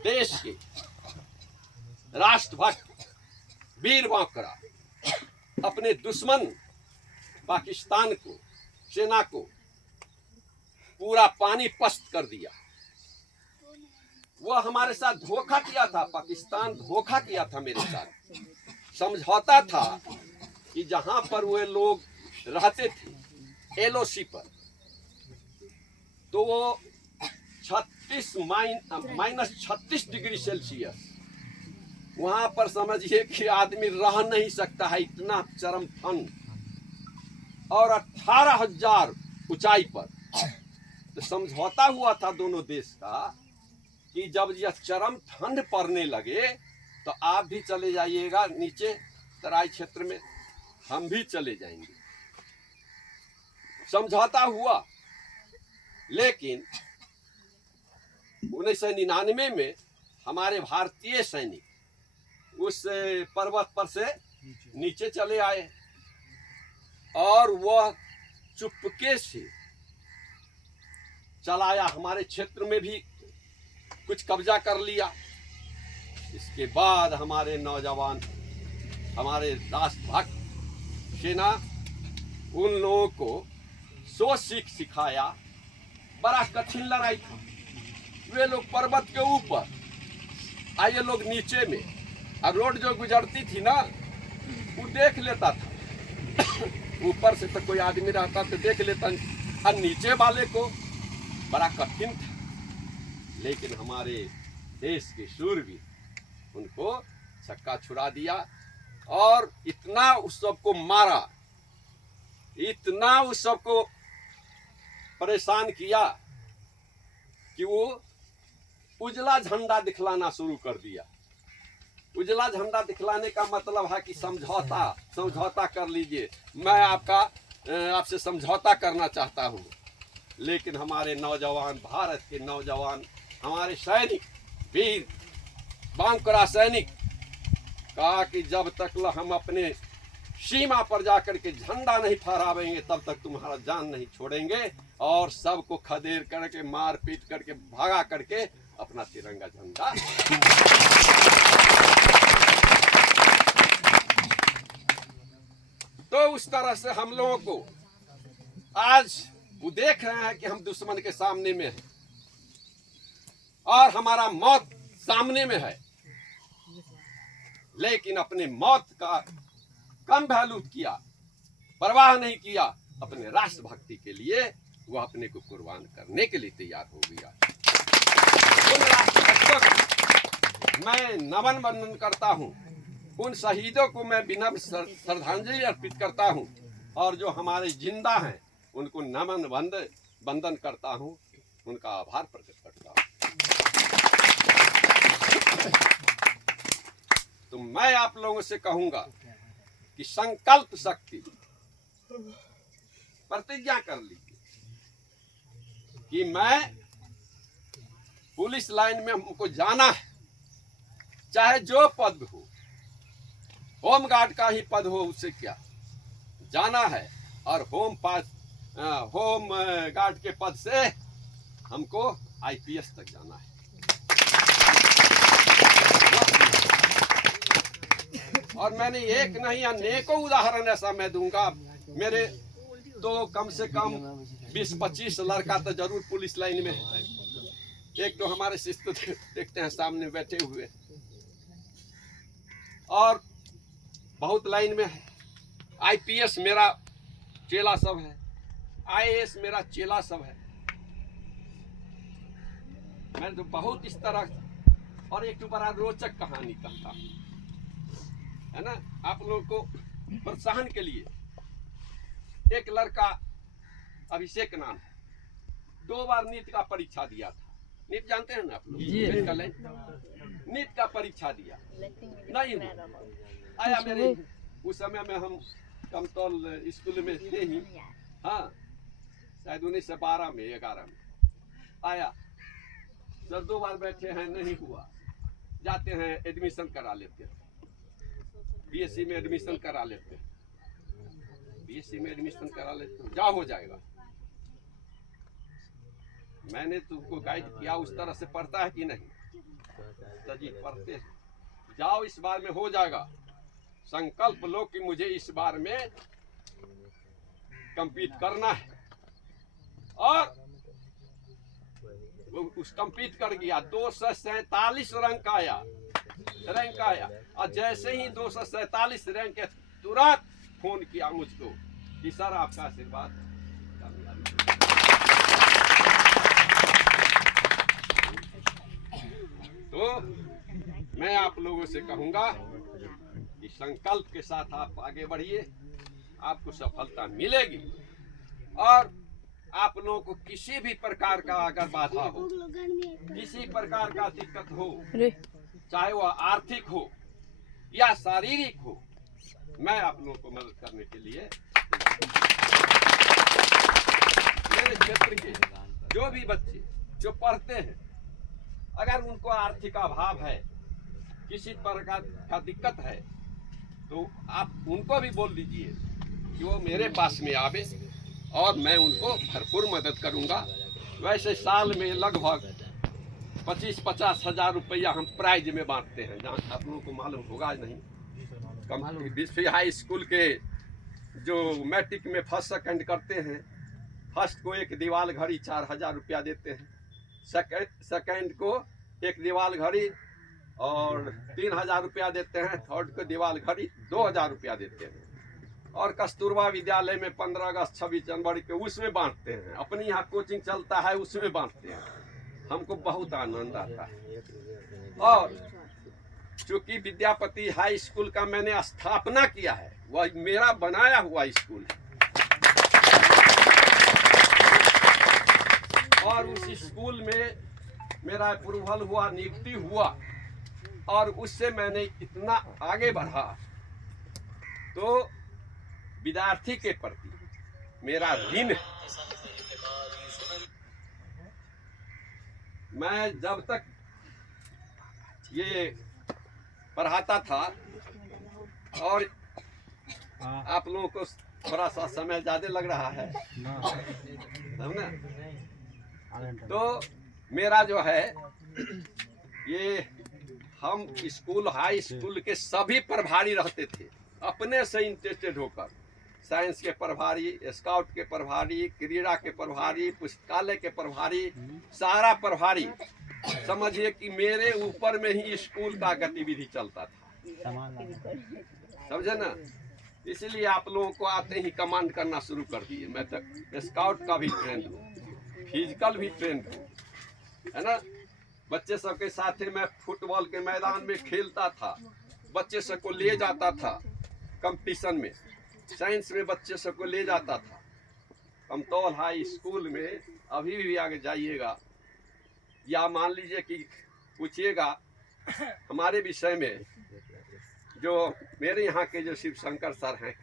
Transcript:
देश के राष्ट्रभक्त वीर बांकरा अपने दुश्मन पाकिस्तान को, सेना को पूरा पानी पस्त कर दिया। वह हमारे साथ धोखा किया था, पाकिस्तान धोखा किया था मेरे साथ। समझौता था कि जहां पर वे लोग रहते थे एलओसी पर, तो वो -36 डिग्री सेल्सियस वहां पर समझिए कि आदमी रह नहीं सकता है, इतना चरम ठंड। और 18,000 ऊंचाई पर तो समझौता हुआ था दोनों देश का कि जब यह चरम ठंड पड़ने लगे तो आप भी चले जाइएगा नीचे तराई क्षेत्र में, हम भी चले जाएंगे। समझौता हुआ, लेकिन 1999 में हमारे भारतीय सैनिक उस पर्वत पर से नीचे चले आए और वह चुपके से चलाया, हमारे क्षेत्र में भी कुछ कब्जा कर लिया। इसके बाद हमारे नौजवान, हमारे राष्ट्रभक्त सेना उन लोगों को सो सीख सिखाया। बड़ा कठिन लड़ाई था। वे लोग पर्वत के ऊपर, आए लोग नीचे में, और रोड जो गुजरती थी ना वो देख लेता था। ऊपर से तो कोई आदमी रहता तो देख लेता, और नीचे वाले को बड़ा कठिन था। लेकिन हमारे देश के शूरवीर उनको छक्का छुड़ा दिया और इतना उस सबको मारा, इतना उस सबको परेशान किया कि वो उजला झंडा दिखलाना शुरू कर दिया। उजला झंडा दिखलाने का मतलब है कि समझौता कर लीजिए, मैं आपसे समझौता करना चाहता हूँ। लेकिन हमारे नौजवान, भारत के नौजवान, हमारे सैनिक, वीर बांकरा सैनिक कहा कि जब तक हम अपने सीमा पर जाकर के झंडा नहीं फहरावेंगे तब तक तुम्हारा जान नहीं छोड़ेंगे। और सबको खदेड़ करके, मार पीट करके, भागा करके अपना तिरंगा झंडा तो उस तरह से हम लोगों को आज वो देख रहे हैं कि हम दुश्मन के सामने में हैं और हमारा मौत सामने में है, लेकिन अपने मौत का कम वैल्यू किया, परवाह नहीं किया। अपने राष्ट्रभक्ति के लिए वह अपने को कुर्बान करने के लिए तैयार हो गया। उन राष्ट्रभक्तों को मैं नमन वंदन करता हूँ, उन शहीदों को मैं विनम्र श्रद्धांजलि अर्पित करता हूँ, और जो हमारे जिंदा हैं उनको नमन वंदन करता हूँ, उनका आभार प्रकट करता हूँ। तो मैं आप लोगों से कहूंगा कि संकल्प शक्ति, प्रतिज्ञा कर लीजिए कि मैं पुलिस लाइन में हमको जाना है, चाहे जो पद हो, होम गार्ड का ही पद हो, उससे क्या जाना है। और होम गार्ड के पद से हमको आईपीएस तक जाना है। और मैंने एक नहीं अनेकों उदाहरण ऐसा मैं दूंगा। मेरे तो कम से कम 20-25 लड़का तो जरूर पुलिस लाइन में है। एक तो हमारे शिष्य देखते हैं सामने बैठे हुए, और बहुत लाइन में है। आईपीएस मेरा चेला सब है, आईएएस मेरा चेला सब है। मैं तो बहुत इस तरह। और एक बड़ा रोचक कहानी कहता है ना आप लोगों को प्रोत्साहन के लिए। एक लड़का अभिषेक नाम है, 2 बार नीट का परीक्षा दिया था। नीट जानते हैं ना आप लोग? नीट का परीक्षा दिया नहीं आया। मेरे उस समय में हम कमतौल स्कूल में थे ही, हाँ शायद 1912 में 11 में आया। सर 2 बार बैठे हैं, नहीं हुआ, जाते हैं एडमिशन करा लेते हैं, बीएससी में एडमिशन करा लेते हैं, बीएससी में एडमिशन करा लेते हैं, जा हो जाएगा। मैंने तुमको गाइड किया, उस तरह से पढ़ता है कि नहीं? सत्यजीत पढ़ते हैं, जाओ इस बार में हो जाएगा, संकल्प लो कि मुझे इस बार में कंपीट करना है। और वो उस कंपीट कर गया, 247 रैंक आया और जैसे ही 247 रैंक के तुरंत फोन किया मुझको कि सर आपका आशीर्वाद तो मैं आप लोगों से कहूंगा कि संकल्प के साथ आप आगे बढ़िए, आपको सफलता मिलेगी। और आप लोगों को किसी भी प्रकार का अगर बाधा हो, किसी प्रकार का दिक्कत हो, चाहे वह आर्थिक हो या शारीरिक हो, मैं आप लोगों को मदद करने के लिए मेरे क्षेत्र के जो भी बच्चे जो पढ़ते हैं, अगर उनको आर्थिक अभाव है, किसी प्रकार का दिक्कत है, तो आप उनको भी बोल दीजिए कि वो मेरे पास में आवे और मैं उनको भरपूर मदद करूंगा। वैसे साल में लगभग 25-50 हजार रुपया हम प्राइज में बांटते हैं, जहाँ आप लोगों को मालूम होगा नहीं। कम हाई स्कूल के जो मैट्रिक में फर्स्ट सेकंड करते हैं, फर्स्ट को एक दीवार घड़ी 4000 रुपया देते हैं, सेकंड को एक दीवार घड़ी और 3000 रुपया देते हैं, थर्ड को दीवार घड़ी 2000 रुपया देते हैं। और कस्तूरबा विद्यालय में 15 अगस्त 26 जनवरी के उसमें बांटते हैं, अपनी यहाँ कोचिंग चलता है उसमें बांटते हैं, हमको बहुत आनंद आता है। और चूंकि विद्यापति हाई स्कूल का मैंने स्थापना किया है, वह मेरा बनाया हुआ स्कूल है, और उस स्कूल में मेरा अप्रूवल हुआ, नियुक्ति हुआ, और उससे मैंने इतना आगे बढ़ा, तो विद्यार्थी के प्रति मेरा ऋण है। मैं जब तक ये पढ़ाता था, और आप लोगों को थोड़ा सा समय ज्यादा लग रहा है ना, तो मेरा जो है ये हम स्कूल हाई स्कूल के सभी प्रभारी रहते थे, अपने से इंटरेस्टेड होकर, साइंस के प्रभारी, स्काउट के प्रभारी, क्रीड़ा के प्रभारी, पुस्तकालय के प्रभारी, सारा प्रभारी समझिए कि मेरे ऊपर में ही स्कूल का गतिविधि चलता था, समझे ना। इसलिए आप लोगों को आते ही कमांड करना शुरू कर दिए। मैं तो स्काउट का भी ट्रेंड हूँ, फिजिकल भी ट्रेंड हूँ, है ना। बच्चे सबके साथ में फुटबॉल के मैदान में खेलता था, बच्चे सबको ले जाता था कंपटीशन में, साइंस में बच्चे सबको ले जाता था। कमतौल हाई स्कूल में अभी भी आगे जाइएगा, या मान लीजिए कि पूछिएगा हमारे विषय में, जो मेरे यहाँ के जो शिव शंकर सर हैं,